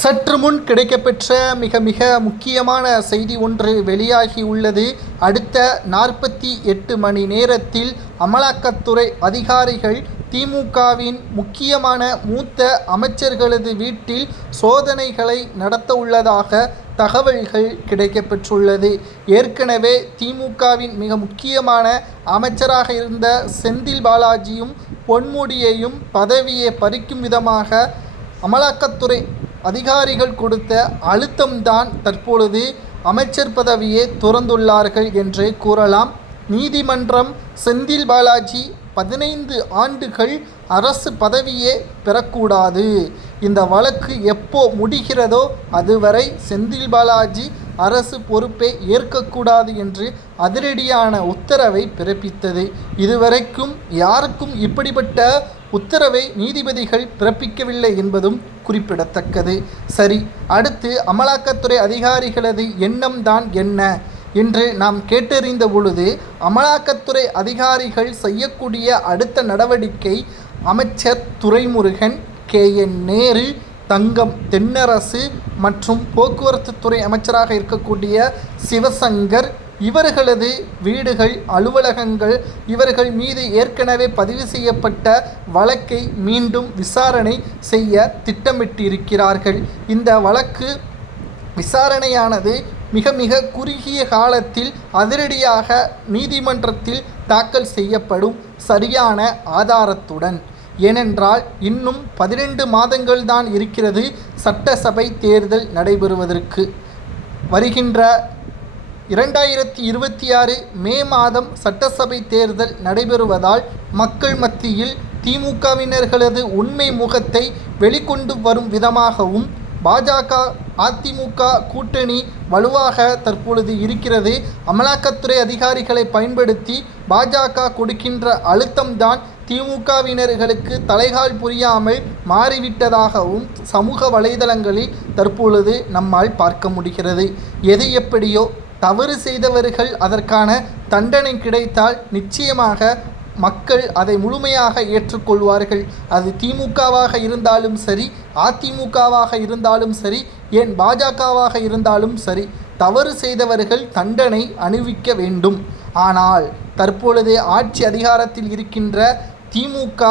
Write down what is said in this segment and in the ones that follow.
சற்று முன் கிடைக்கப்பெற்ற மிக மிக முக்கியமான செய்தி ஒன்று வெளியாகி உள்ளது. அடுத்த 48 மணி நேரத்தில் அமலாக்கத்துறை அதிகாரிகள் திமுகவின் முக்கியமான மூத்த அமைச்சர்களது வீட்டில் சோதனைகளை நடத்த உள்ளதாக தகவல்கள் கிடைக்கப்பெற்றுள்ளது. ஏற்கனவே திமுகவின் மிக முக்கியமான அமைச்சராக இருந்த செந்தில் பாலாஜியும் பொன்முடியையும் பதவியை பறிக்கும் விதமாக அமலாக்கத்துறை அதிகாரிகள் கொடுத்த அழுத்தம்தான் தற்பொழுது அமைச்சர் பதவியை துறந்துள்ளார்கள் என்றே கூறலாம். நீதிமன்றம் செந்தில் பாலாஜி 15 ஆண்டுகள் அரசு பதவியே பெறக்கூடாது, இந்த வழக்கு எப்போ முடிகிறதோ அதுவரை செந்தில் பாலாஜி அரசு பொறுப்பை ஏற்கக்கூடாது என்று அதிரடியான உத்தரவை பிறப்பித்தது. இதுவரைக்கும் யாருக்கும் இப்படிப்பட்ட உத்தரவை நீதிபதிகள் பிறப்பிக்கவில்லை என்பதும் குறிப்பிடத்தக்கது. சரி, அடுத்து அமலாக்கத்துறை அதிகாரிகளது எண்ணம் தான் என்ன என்று நாம் கேட்டறிந்த பொழுது, அமலாக்கத்துறை அதிகாரிகள் செய்யக்கூடிய அடுத்த நடவடிக்கை அமைச்சர் துரைமுருகன், KN நேரு, தங்கம் தென்னரசு மற்றும் போக்குவரத்து துறை அமைச்சராக இருக்கக்கூடிய சிவசங்கர் இவர்களது வீடுகள், அலுவலகங்கள், இவர்கள் மீது ஏற்கனவே பதிவு செய்யப்பட்ட வழக்கை மீண்டும் விசாரணை செய்ய திட்டமிட்டிருக்கிறார்கள். இந்த வழக்கு விசாரணையானது மிக மிக குறுகிய காலத்தில் அதிரடியாக நீதிமன்றத்தில் தாக்கல் செய்யப்படும், சரியான ஆதாரத்துடன். ஏனென்றால் இன்னும் 12 மாதங்கள் தான் இருக்கிறது சட்டசபை தேர்தல் நடைபெறுவதற்கு. வருகின்ற 2026 மே மாதம் சட்டசபை தேர்தல் நடைபெறுவதால் மக்கள் மத்தியில் திமுகவினர்களது உண்மை முகத்தை வெளிக்கொண்டு வரும் விதமாகவும் பாஜக அதிமுக கூட்டணி வலுவாக தற்பொழுது இருக்கிறது. அமலாக்கத்துறை அதிகாரிகளை பயன்படுத்தி பாஜக கொடுக்கின்ற அழுத்தம்தான் திமுகவினர்களுக்கு தலைகால் புரியாமல் மாறிவிட்டதாகவும் சமூக வலைதளங்களில் தற்பொழுது நம்மால் பார்க்க முடிகிறது. எது எப்படியோ தவறு செய்தவர்கள் அதற்கான தண்டனை கிடைத்தால் நிச்சயமாக மக்கள் அதை முழுமையாக ஏற்றுக்கொள்வார்கள். அது திமுகவாக இருந்தாலும் சரி, அதிமுகவாக இருந்தாலும் சரி, ஏன் பாஜகவாக இருந்தாலும் சரி, தவறு செய்தவர்கள் தண்டனை அனுபவிக்க வேண்டும். ஆனால் தற்பொழுது ஆட்சி அதிகாரத்தில் இருக்கின்ற திமுக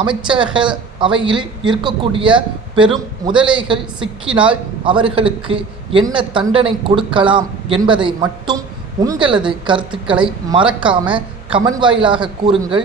அமைச்சரக அவையில் இருக்கக்கூடிய பெரும் முதலைகள் சிக்கினால் அவர்களுக்கு என்ன தண்டனை கொடுக்கலாம் என்பதை மட்டும் உங்களது கருத்துக்களை மறக்காம கமெண்ட் வாயிலாக கூறுங்கள்.